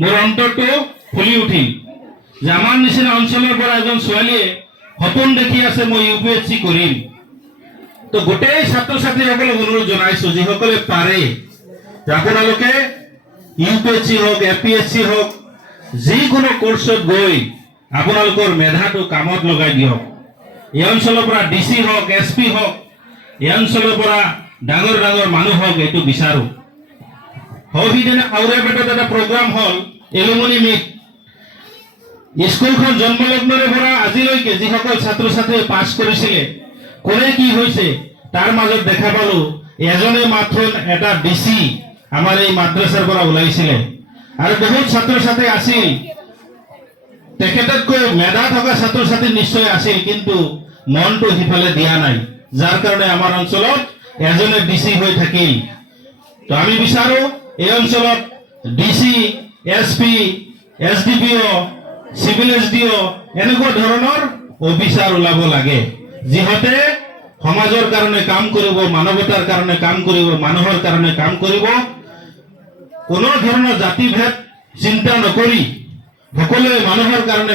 মোৰ অন্তৰটো ফুলি উঠিল যে আমাৰ নিচিনা অঞ্চলৰ পৰা এজন ছোৱালীয়ে সপোন দেখি আছে মই ইউপিএসসি কৰিম। তো গোটেই ছাত্ৰ ছাত্ৰীসকলক অনুৰোধ জনাইছো যিসকলে পাৰে যে আপোনালোকে ইউপিএসসি হওক এপিএসসি হওক যিকোনো কোৰ্সত গৈ আপোনালোকৰ মেধাটো কামত লগাই দিয়ক। এই অঞ্চলৰ পৰা ডিসি হওক এসপি হওক এই অঞ্চলৰ পৰা ডাঙৰ ডাঙৰ মানুহ হওক এইটো বিচাৰো। সৌহিদিনা আউৰাপেটত এটা প্ৰগ্ৰাম হল এলুমনি মিট। স্কুলখন জন্মলগ্নৰে পৰা আজিলৈকে যিসকল ছাত্ৰ ছাত্ৰীয়ে পাছ কৰিছিলে কোনে কি হৈছে তাৰ মাজত দেখা পালো এজনে মাত্ৰ এটা ডিসি আমাৰ এই মাদ্ৰাছাৰ পৰা ওলাইছিলে আৰু বহুত ছাত্ৰ ছাত্ৰী আছিল তেখেততকৈ মেধা থকা ছাত্ৰ ছাত্ৰী নিশ্চয় আছিল কিন্তু মনটো হিফালে দিয়া নাই যাৰ কাৰণে আমাৰ অঞ্চলত এজনে ডিসি হৈ থাকিল। তো আমি বিচাৰো এই অঞ্চলত DC SP SDPO civil SDO এনেকুৱা ধৰণৰ অফিচাৰ ওলাব লাগে যিহতে সমাজৰ কাৰণে কাম কৰিব মানৱতাৰ কাৰণে কাম কৰিব মানুহৰ কাৰণে কাম কৰিব কোনো ধৰণৰ জাতি ভেদ চিন্তা নকৰি সকলোৱে মানুহৰ কাৰণে